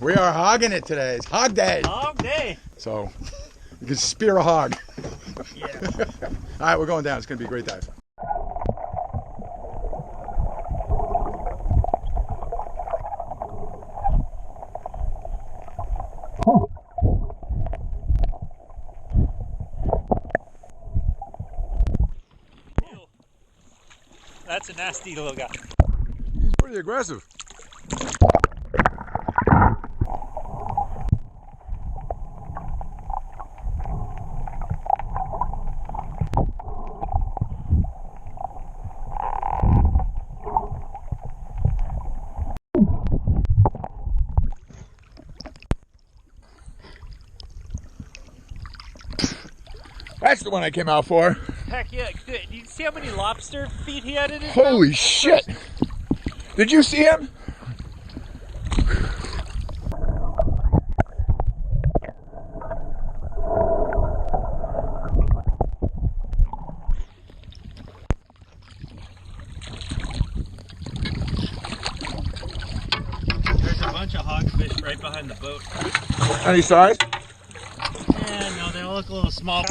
We are hogging it today. It's hog day. Hog day. So you can spear a hog. Yeah. All right, we're going down. It's going to be a great dive. That's a nasty little guy. He's pretty aggressive. That's the one I came out for. Heck yeah. Did you see how many lobster feet he had in his Holy mouth? shit. Did you see him? There's a bunch of hogfish right behind the boat. Any size? Yeah, no, they look a little small.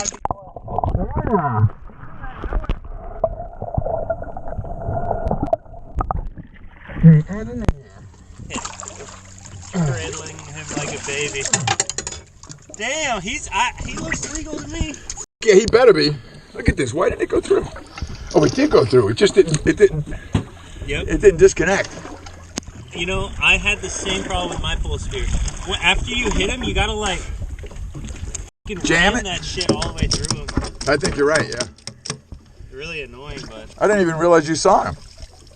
Cradling him like a baby. Damn, he looks legal to me. Yeah, he better be. Look at this. Why didn't it go through? Oh, it did go through. It just didn't. It didn't. Yep. It didn't disconnect. You know, I had the same problem with my pole spear. After you hit him, you gotta like jam ram it? that shit all the way through him. I think you're right. Yeah. Really annoying, but. I didn't even realize you saw him.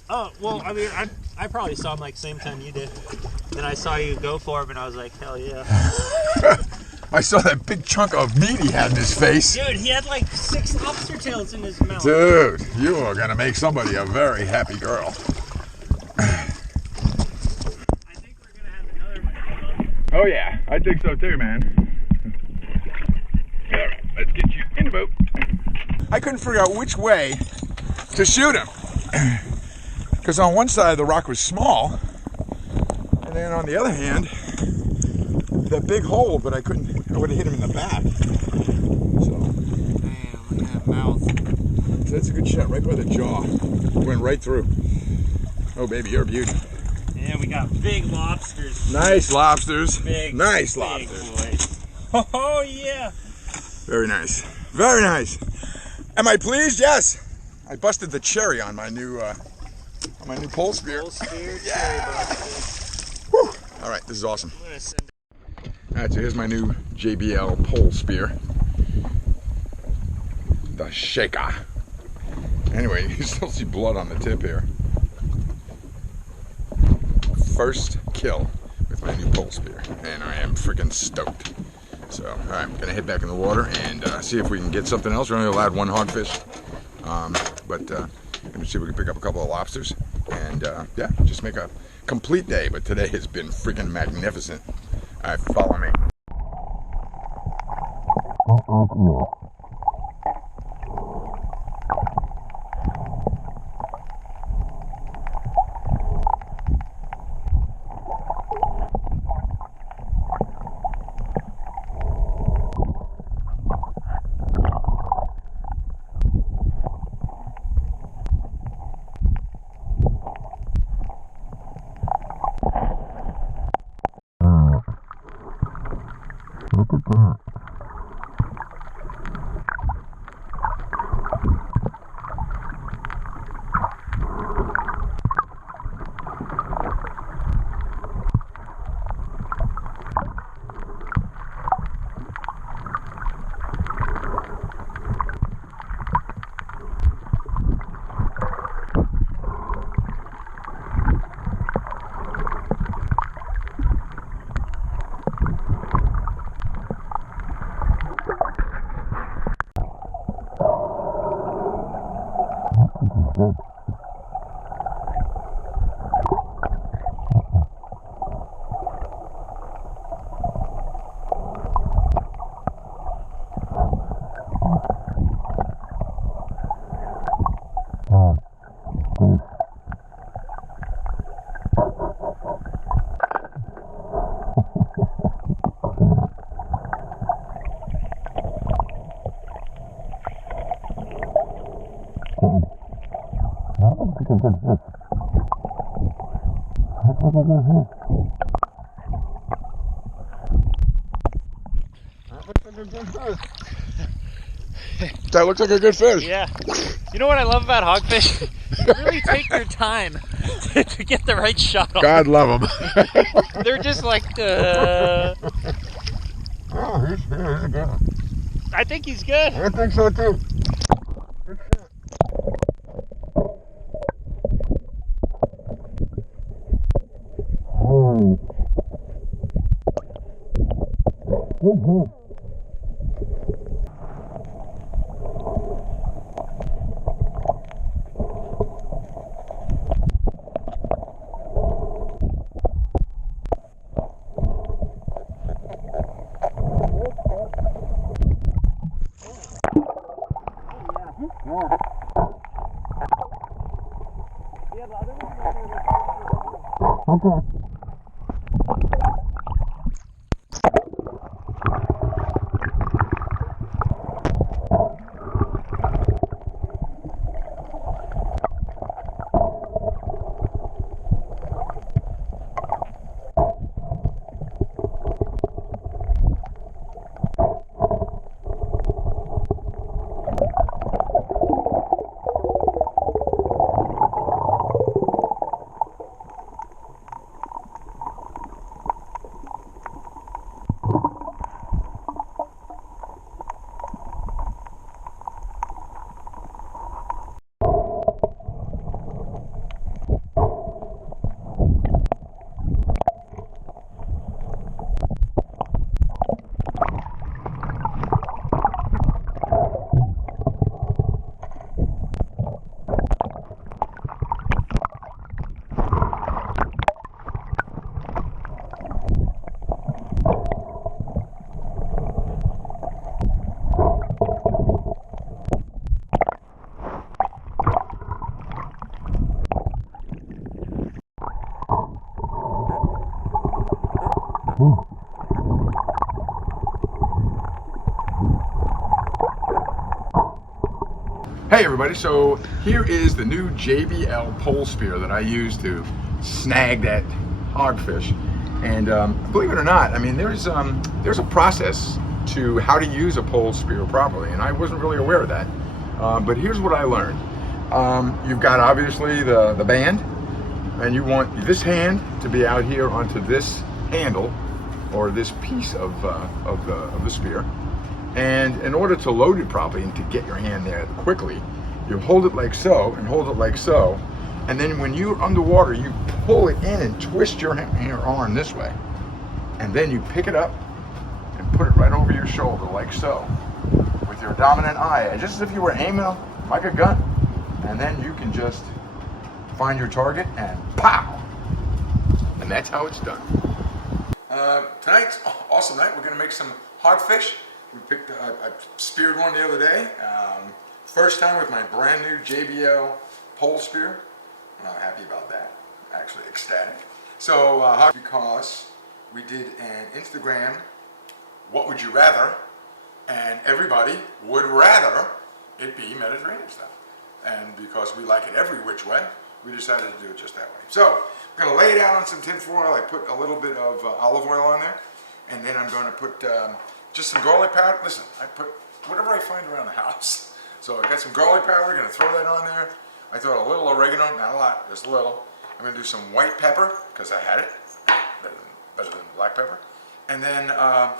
Oh well, I mean, I probably saw him like same time you did. Then I saw you go for him, and I was like, hell yeah. I saw that big chunk of meat he had in his face. Dude, he had like 6 lobster tails in his mouth. Dude, you are gonna make somebody a very happy girl. I think we're gonna have another one. Oh yeah, I think so too, man. All right, let's get you in the boat. I couldn't figure out which way to shoot him. Because on one side the rock was small, and then on the other hand, that big hole, but I would have hit him in the back. So. Damn, look at that mouth. So that's a good shot, right by the jaw. Went right through. Oh baby, you're a beauty. Yeah, we got big lobsters. Nice lobsters. Big, nice big lobsters. Boys. Oh yeah. Very nice. Very nice. Am I pleased? Yes. I busted the cherry on my new pole spear. Pole spear, Yeah. cherry busted. Whew. All right, this is awesome. I'm gonna send All right, so here's my new JBL pole spear. The Shaker. Anyway, you can still see blood on the tip here. First kill with my new pole spear, and I am freaking stoked. So, all right, I'm gonna head back in the water and see if we can get something else. We're only allowed 1 hogfish, but let me see if we can pick up a couple of lobsters, and yeah, just make a complete day. But today has been freaking magnificent. All right, follow me. Look at that. That looks like a good fish. Yeah. You know what I love about hogfish? You really take your time to get the right shot on. God love them. They're just like, Oh, he's good. I think he's good. I think so too. Okay. Hey everybody, so here is the new JBL pole spear that I use to snag that hogfish. And believe it or not, I mean there's a process to how to use a pole spear properly, and I wasn't really aware of that. But here's what I learned. You've got obviously the band, and you want this hand to be out here onto this handle or this piece of the spear. And in order to load it properly and to get your hand there quickly, you hold it like so and hold it like so. And then when you're underwater, you pull it in and twist your arm this way. And then you pick it up and put it right over your shoulder like so with your dominant eye, just as if you were aiming like a gun. And then you can just find your target and pow! And that's how it's done. Tonight's awesome night. We're gonna make some hogfish. I speared one the other day. First time with my brand new JBL pole spear. I'm not happy about that. Actually ecstatic. So because we did an Instagram, what would you rather? And everybody would rather it be Mediterranean stuff. And because we like it every which way, we decided to do it just that way. So I'm gonna lay it out on some tin foil. I put a little bit of olive oil on there. And then I'm gonna put just some garlic powder. Listen, I put whatever I find around the house. So I got some garlic powder, gonna throw that on there. I throw a little oregano, not a lot, just a little. I'm gonna do some white pepper, because I had it, better than black pepper. And then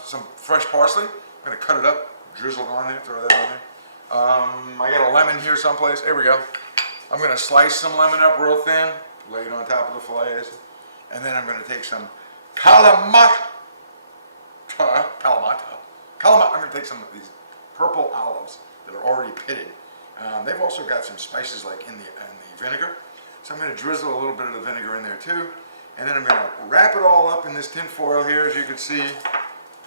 some fresh parsley. I'm gonna cut it up, drizzle it on there, throw that on there. I got a lemon here someplace, there we go. I'm gonna slice some lemon up real thin, lay it on top of the fillets. And then I'm gonna take some Kalamata. I'm going to take some of these purple olives that are already pitted. They've also got some spices like in the vinegar. So I'm going to drizzle a little bit of the vinegar in there too. And then I'm going to wrap it all up in this tin foil here, as you can see.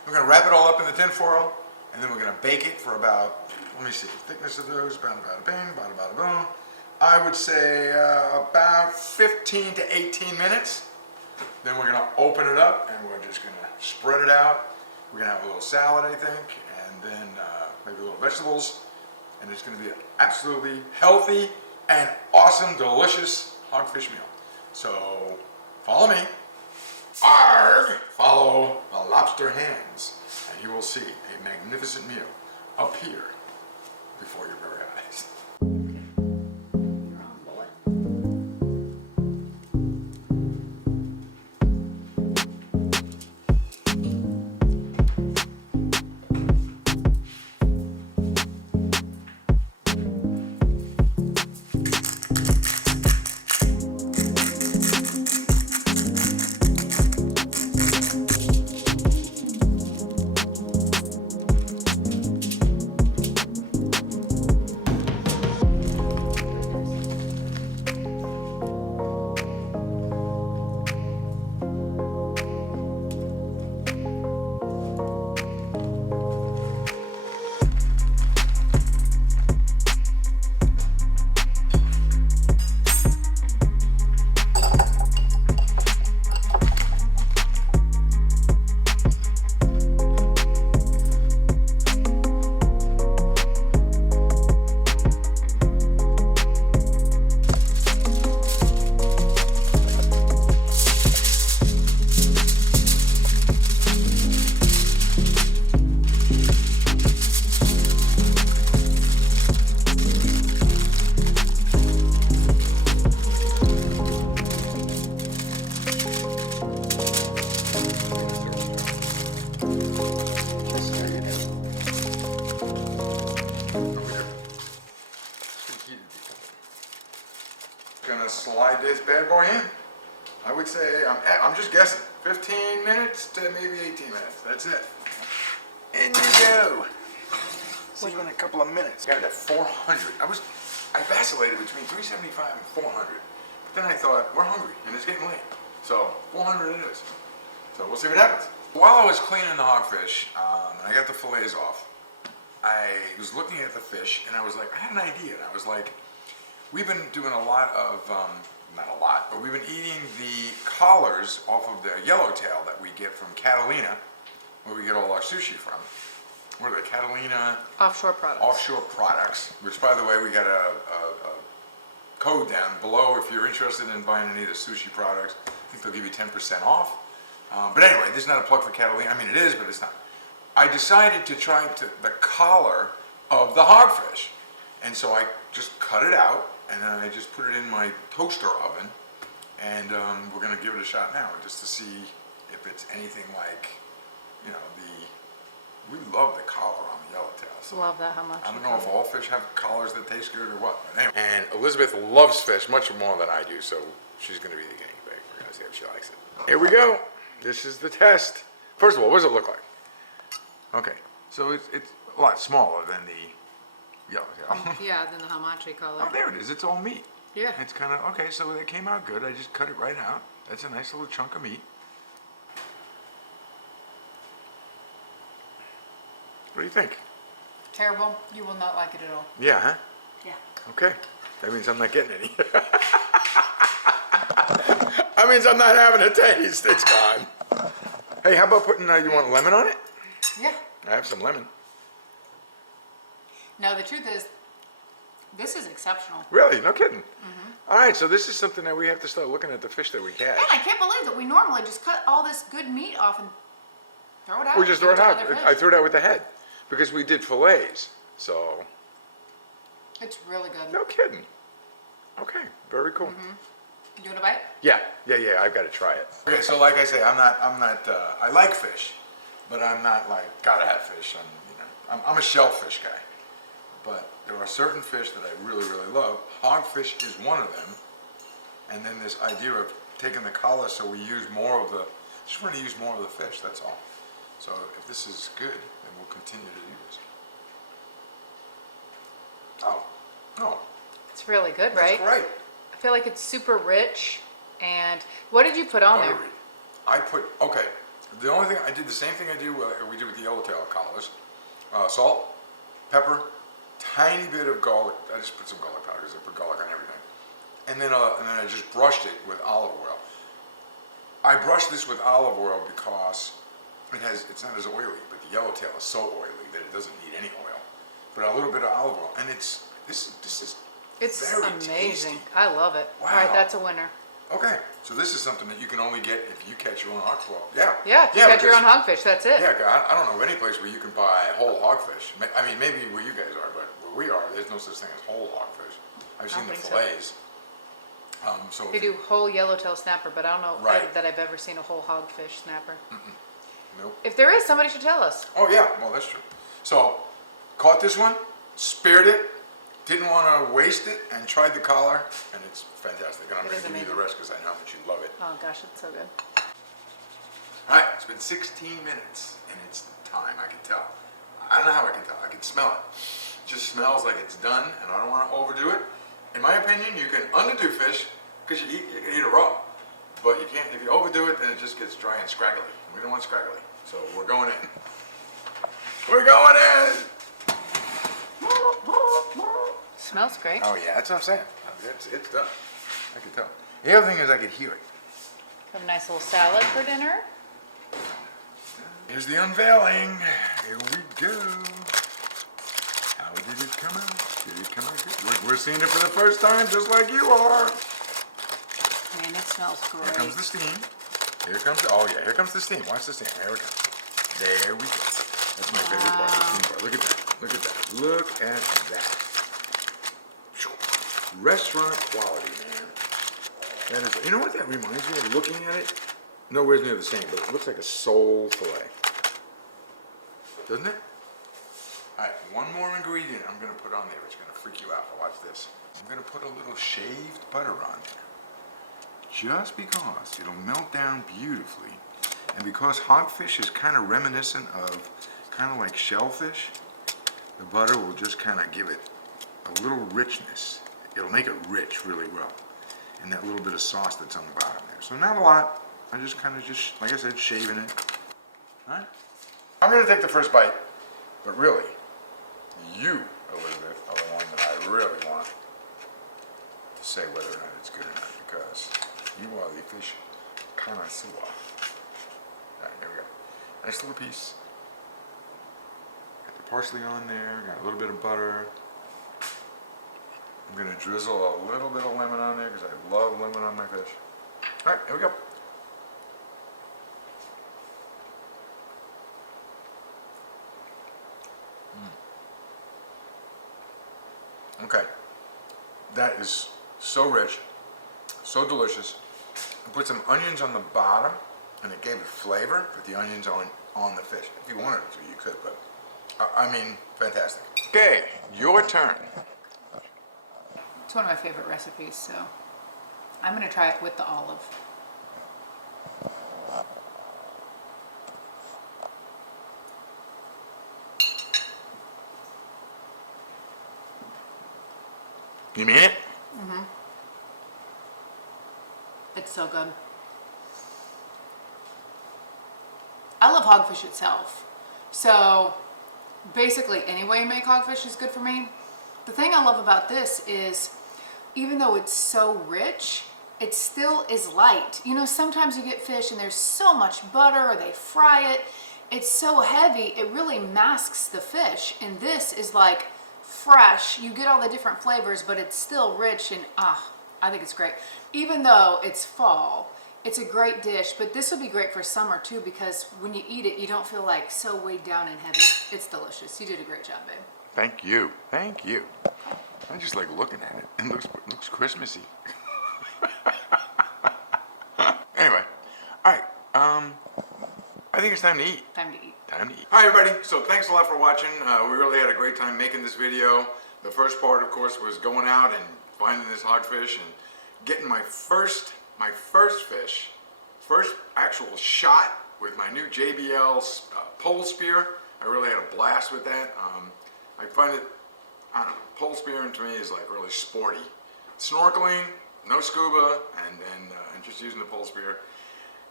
We're going to wrap it all up in the tin foil, and then we're going to bake it for about, let me see, the thickness of those, bada bada bing, bada bada boom. I would say about 15 to 18 minutes. Then we're gonna open it up and we're just gonna spread it out. We're gonna have a little salad, I think, and then maybe little vegetables. And it's gonna be an absolutely healthy and awesome, delicious hogfish meal. So follow me. Arg! Follow the lobster hands, and you will see a magnificent meal appear before your very eyes. Gonna slide this bad boy in. I would say, I'm just guessing, 15 minutes to maybe 18 minutes. That's it. In you go. See you in a couple of minutes. Got it at 400. I vacillated between 375 and 400. But then I thought, we're hungry and it's getting late. So 400 it is. So we'll see what happens. While I was cleaning the hogfish, and I got the fillets off, I was looking at the fish and I was like, I had an idea. And I was like, we've been doing a lot of, not a lot, but we've been eating the collars off of the yellowtail that we get from Catalina, where we get all our sushi from. What are they, Catalina? Offshore products. Offshore products, which by the way, we got a code down below if you're interested in buying any of the sushi products. I think they'll give you 10% off. But anyway, this is not a plug for Catalina. I mean, it is, but it's not. I decided to try the collar of the hogfish. And so I just cut it out, and then I just put it in my toaster oven, and we're gonna give it a shot now, just to see if it's anything like, you know, we love the collar on the yellowtail. So Love that, how much? I don't know if all fish have collars that taste good or what, but anyway. And Elizabeth loves fish much more than I do, so she's gonna be the guinea pig. We're gonna see if she likes it. Here we go. This is the test. First of all, what does it look like? Okay, so it's a lot smaller than the yellowtail. Yeah, then the hamachi color. Oh, there it is. It's all meat. Yeah. It's kind of, okay, so it came out good. I just cut it right out. That's a nice little chunk of meat. What do you think? Terrible. You will not like it at all. Yeah, huh? Yeah. Okay. That means I'm not getting any. That means I'm not having a taste. It's gone. Hey, how about putting, you want lemon on it? Yeah. I have some lemon. No, the truth is, this is exceptional. Really? No kidding. All right, so this is something that we have to start looking at the fish that we catch. And I can't believe that we normally just cut all this good meat off and throw it out. We just throw it Give out. to other I fish. threw it out with the head because we did fillets. So, It's really good. no kidding. Okay, very cool. You want a bite? Yeah, I've got to try it. Okay, so like I say, I like fish, but I'm not like, gotta have fish. I'm a shellfish guy. But there are certain fish that I really, really love. Hogfish is one of them. And then this idea of taking the collar so we use more of the, just want to use more of the fish, that's all. So if this is good, then we'll continue to do this. Oh, no, It's really good, that's right? great. I feel like it's super rich. And what did you put on there? Buttery. I put, okay, the only thing, I did the same thing we did with the yellowtail collars. Salt, pepper, tiny bit of garlic. I just put some garlic powder because I put garlic on everything. And then I just brushed it with olive oil. I brush this with olive oil because it's not as oily, but the yellowtail is so oily that it doesn't need any oil. But a little bit of olive oil, and this is very amazing. tasty. I love it. Wow. All right, that's a winner. Okay, so this is something that you can only get if you catch your own hogfish. Yeah. Yeah, if you catch your own hogfish, that's it. Yeah, I don't know of any place where you can buy whole hogfish. I mean, maybe where you guys are, but where we are, there's no such thing as whole hogfish. I've seen the fillets. So They do whole yellowtail snapper, but I don't know Right. that I've ever seen a whole hogfish snapper. Nope. If there is, somebody should tell us. Oh yeah, well that's true. So, caught this one, speared it, didn't want to waste it, and tried the collar, and it's fantastic. And I'm going to give you the rest because I know how much you love it. Oh gosh, it's so good. All right, it's been 16 minutes, and it's time. I can tell. I don't know how I can tell. I can smell it. It just smells like it's done, and I don't want to overdo it. In my opinion, you can underdo fish because you can eat it raw, but you can't. If you overdo it, then it just gets dry and scraggly. We don't want scraggly, so we're going in. We're going in. Smells great. Oh yeah, that's what I'm saying. It's done. I can tell. The other thing is I could hear it. Have a nice little salad for dinner. Here's the unveiling. Here we go. How did it come out? Did it come out good? We're seeing it for the first time, just like you are. Man, it smells great. Here comes the steam. Here comes here comes the steam. Watch the steam. Here it comes. There we go. That's my favorite part, the steam part. Look at that. Look at that. Look at that. Restaurant quality, man. That is, you know what that reminds me of looking at it? Nowhere near the same, but it looks like a sole fillet. Doesn't it? All right, one more ingredient I'm going to put on there. It's going to freak you out. Watch this. I'm going to put a little shaved butter on there. Just because it'll melt down beautifully. And because hogfish is kind of reminiscent of kind of like shellfish, the butter will just kind of give it a little richness. It'll make it rich really well. And that little bit of sauce that's on the bottom there. So not a lot. I'm just kind of like I said, shaving it. All right? I'm going to take the first bite, but really, you, Elizabeth, are the one that I really want to say whether or not it's good or not, because you are the fish connoisseur. All right, here we go. Nice little piece. Got the parsley on there, got a little bit of butter. I'm going to drizzle a little bit of lemon on there because I love lemon on my fish. All right, here we go. Okay, that is so rich, so delicious. I put some onions on the bottom, and it gave it flavor. Put the onions on the fish. If you wanted to, you could, but I mean, fantastic. Okay, your turn. It's one of my favorite recipes, so I'm going to try it with the olive. You mean it? Mm-hmm. It's so good. I love hogfish itself. So basically any way you make hogfish is good for me. The thing I love about this is even though it's so rich, it still is light. You know, sometimes you get fish and there's so much butter or they fry it. It's so heavy, it really masks the fish. And this is like fresh. You get all the different flavors, but it's still rich and I think it's great. Even though it's fall, it's a great dish, but this would be great for summer too because when you eat it, you don't feel like so weighed down and heavy. It's delicious. You did a great job, babe. Thank you. Thank you. I just like looking at it. It looks Christmassy. Anyway, all right. I think it's time to eat. Time to eat. Time to eat. Hi everybody. So thanks a lot for watching. We really had a great time making this video. The first part, of course, was going out and finding this hogfish and getting my first fish, first actual shot with my new JBL pole spear. I really had a blast with that. I find it, I don't know, pole spearing to me is like really sporty. Snorkeling, no scuba, and just using the pole spear.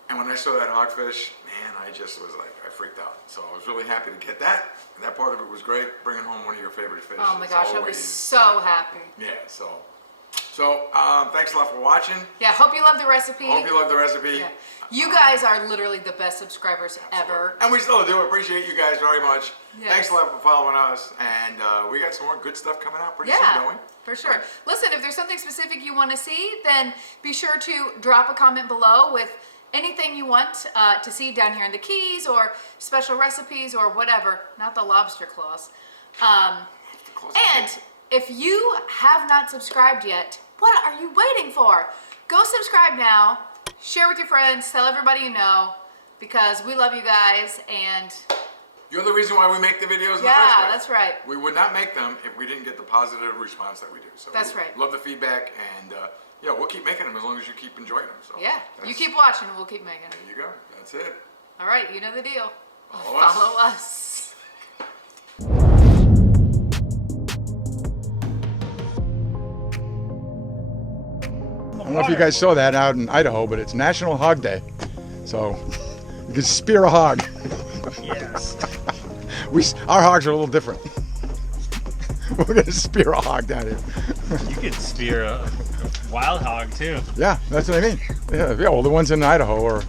And when I saw that hogfish, man, I just was like, I freaked out. So I was really happy to get that. And that part of it was great, bringing home one of your favorite fish. Oh my gosh, I was so happy. Yeah, so So, thanks a lot for watching. Yeah, hope you love the recipe. Hope you love the recipe. Yeah. You guys are literally the best subscribers ever. And we still do appreciate you guys very much. Yes. Thanks a lot for following us. And we got some more good stuff coming out pretty soon, don't we? For sure. Listen, if there's something specific you want to see, then be sure to drop a comment below with anything you want to see down here in the Keys, or special recipes, or whatever. Not the lobster claws. And if you have not subscribed yet, what are you waiting for? Go subscribe now. Share with your friends. Tell everybody you know, because we love you guys, and you're the reason why we make the videos in the first place. yeah, that's right. We would not make them if we didn't get the positive response that we do. So That's right. Love the feedback, and yeah, we'll keep making them as long as you keep enjoying them. So Yeah, you keep watching, and we'll keep making it. There you go. That's it. All right, you know the deal. Follow us. I don't know if you guys saw that out in Idaho, but it's National Hog Day. So you can spear a hog. Yes. Our hogs are a little different. We're going to spear a hog down here. You could spear a wild hog too. Yeah, that's what I mean. Yeah, well, the ones in Idaho or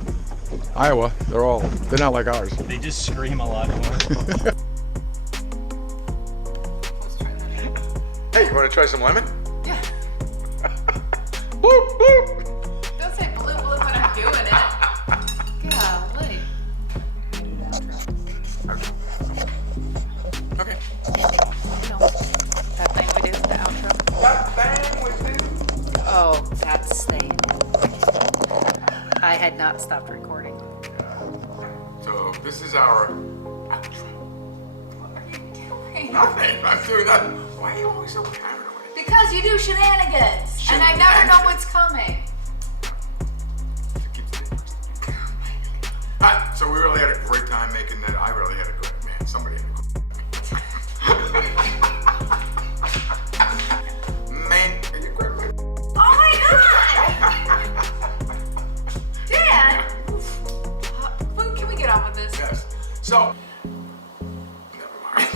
Iowa, they're not like ours. They just scream a lot more. Hey, you want to try some lemon? Yeah. Bloop, bloop. Don't say blue blue when I'm doing it. Golly. Okay. That thing we do, the outro. That thing we do. Oh, that's staying. I had not stopped recording. So this is our outro. What are you doing? Nothing. I'm doing nothing. Why are you always so paranoid? Because you do shenanigans, and I never know what's coming. Alright, so we really had a great time making that. I really had a great man. Somebody had a man, are you great? Oh my God! Dad! Can we get on with this? Yes. So, never mind.